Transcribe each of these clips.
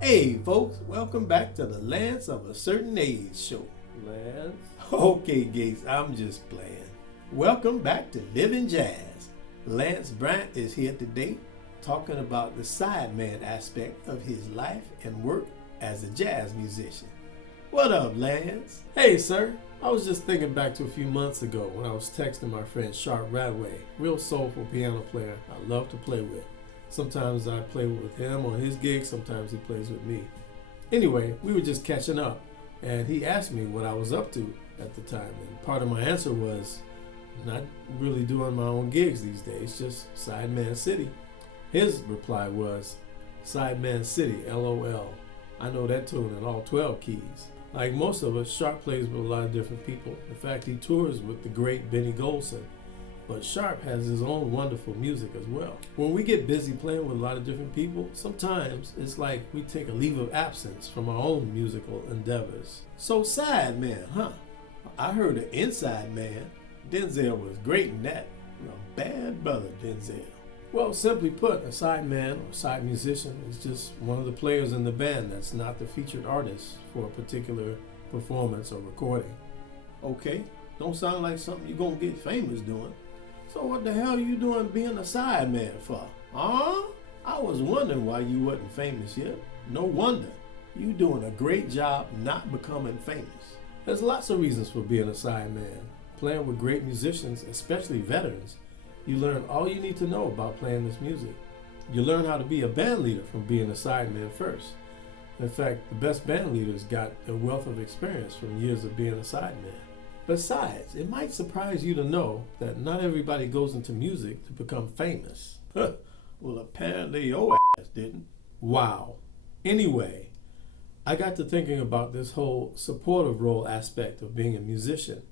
Hey folks, welcome back to the Lance of a Certain Age show. Lance? Okay Gates, I'm just playing. Welcome back to Living Jazz. Lance Bryant is here today talking about the sideman aspect of his life and work as a jazz musician. What up, Lance? Hey, sir. I was just thinking back to a few months ago when I was texting my friend Sharp Radway, real soulful piano player I love to play with. Sometimes I play with him on his gigs, sometimes he plays with me. Anyway, we were just catching up, and he asked me what I was up to at the time, and part of my answer was not really doing my own gigs these days, just Sideman City. His reply was, Sideman City, LOL. I know that tune in all 12 keys. Like most of us, Sharp plays with a lot of different people. In fact, he tours with the great Benny Golson. But Sharp has his own wonderful music as well. When we get busy playing with a lot of different people, sometimes it's like we take a leave of absence from our own musical endeavors. So Sideman, huh? I heard of Inside Man. Denzel was great in that. A bad brother, Denzel. Well, simply put, a sideman or side musician is just one of the players in the band that's not the featured artist for a particular performance or recording. Okay, don't sound like something you're gonna get famous doing. So what the hell are you doing being a sideman for? Huh? I was wondering why you wasn't famous yet. No wonder. You doing a great job not becoming famous. There's lots of reasons for being a sideman. Playing with great musicians, especially veterans, you learn all you need to know about playing this music. You learn how to be a band leader from being a sideman first. In fact, the best band leaders got a wealth of experience from years of being a sideman. Besides, it might surprise you to know that not everybody goes into music to become famous. Well, apparently your ass didn't. Wow. Anyway, I got to thinking about this whole supportive role aspect of being a musician.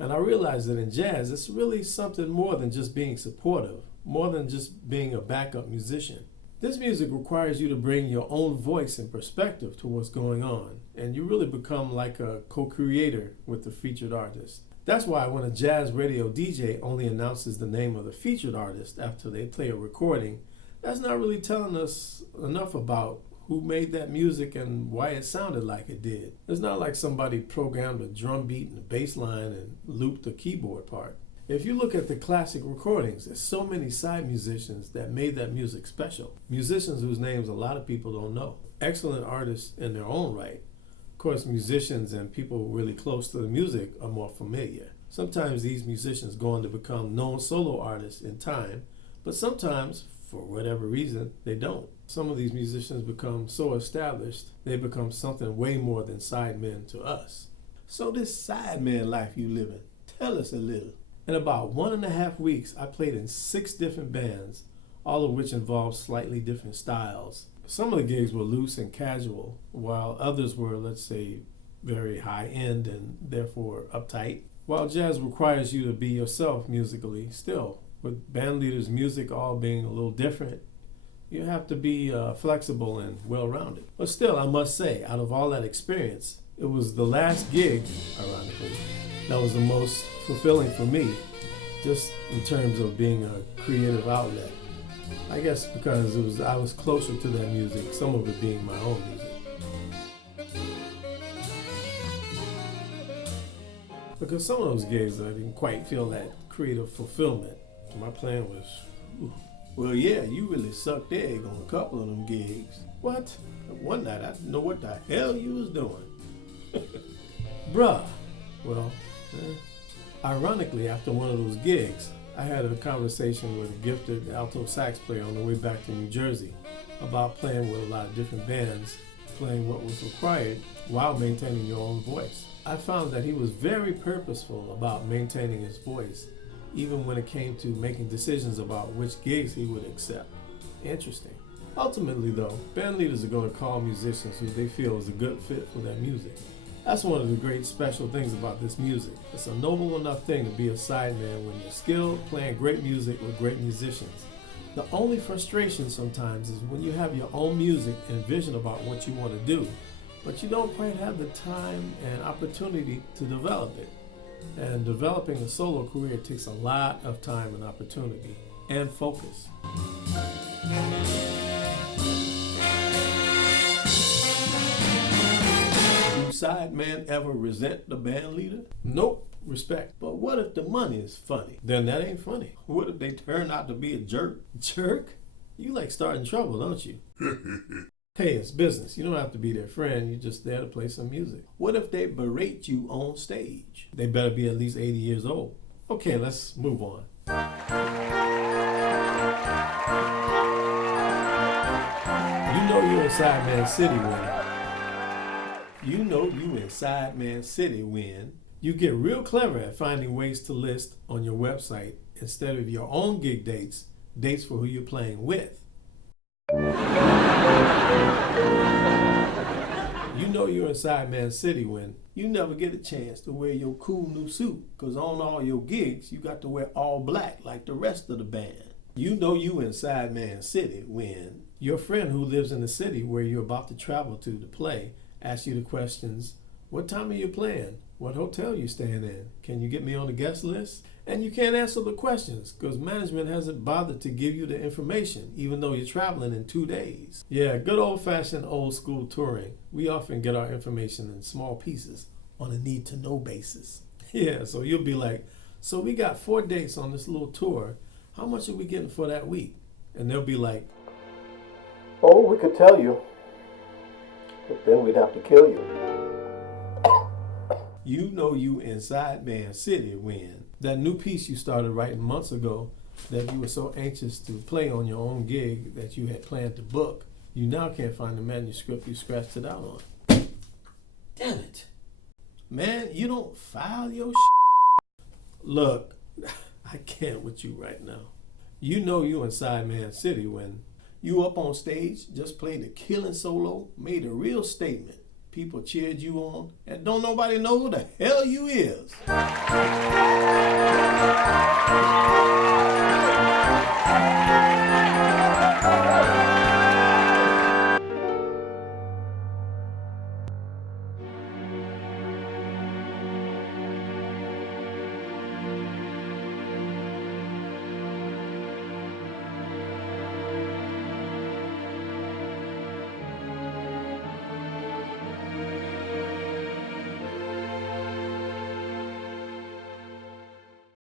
And I realized that in jazz, it's really something more than just being supportive, more than just being a backup musician. This music requires you to bring your own voice and perspective to what's going on, and you really become like a co-creator with the featured artist. That's why when a jazz radio DJ only announces the name of the featured artist after they play a recording, that's not really telling us enough about who made that music and why it sounded like it did. It's not like somebody programmed a drum beat and a bass line and looped the keyboard part. If you look at the classic recordings, there's so many side musicians that made that music special. Musicians whose names a lot of people don't know. Excellent artists in their own right. Of course, musicians and people really close to the music are more familiar. Sometimes these musicians go on to become known solo artists in time, but sometimes, for whatever reason, they don't. Some of these musicians become so established, they become something way more than sidemen to us. So this sideman life you living, tell us a little. In about 1.5 weeks, I played in 6 different bands, all of which involved slightly different styles. Some of the gigs were loose and casual, while others were, let's say, very high-end and therefore uptight. While jazz requires you to be yourself musically, still, with band leaders' music all being a little different, you have to be flexible and well-rounded. But still, I must say, out of all that experience, it was the last gig, ironically, that was the most fulfilling for me, just in terms of being a creative outlet. I guess because I was closer to that music, some of it being my own music. Because some of those gigs, I didn't quite feel that creative fulfillment. My plan was, well, yeah, you really sucked egg on a couple of them gigs. what? One night, I didn't know what the hell you was doing. Bruh. Well, ironically, after one of those gigs, I had a conversation with a gifted alto sax player on the way back to New Jersey about playing with a lot of different bands, playing what was required while maintaining your own voice. I found that he was very purposeful about maintaining his voice, even when it came to making decisions about which gigs he would accept. Interesting. Ultimately, though, band leaders are going to call musicians who they feel is a good fit for their music. That's one of the great special things about this music. It's a noble enough thing to be a sideman when you're skilled playing great music with great musicians. The only frustration sometimes is when you have your own music and vision about what you want to do, but you don't quite have the time and opportunity to develop it. And developing a solo career takes a lot of time and opportunity and focus. sidemen ever resent the band leader? Nope. Respect. But what if the money is funny? Then that ain't funny. What if they turn out to be a jerk? Jerk? You like starting trouble, don't you? Hey, it's business. You don't have to be their friend. You're just there to play some music. What if they berate you on stage? They better be at least 80 years old. Okay, let's move on. You know you're in Sideman City when you get real clever at finding ways to list on your website, instead of your own gig dates for who you're playing with. You know you're in Sideman City when you never get a chance to wear your cool new suit, because on all your gigs you got to wear all black like the rest of the band. You know you in Sideman City when your friend who lives in the city where you're about to travel to play asks you the questions, what time are you playing? What hotel you staying in? Can you get me on the guest list? And you can't answer the questions because management hasn't bothered to give you the information, even though you're traveling in 2 days. Yeah, good old-fashioned old school touring. We often get our information in small pieces on a need-to-know basis. Yeah, so you'll be like, so we got 4 dates on this little tour. How much are we getting for that week? And they'll be like, oh, we could tell you, but then we'd have to kill you. You know you in Sideman City when that new piece you started writing months ago that you were so anxious to play on your own gig that you had planned to book, you now can't find the manuscript you scratched it out on. Damn it. Man, you don't file your Look, I can't with you right now. You know you in Sideman City when you up on stage, just played a killing solo, made a real statement. People cheered you on, and don't nobody know who the hell you is.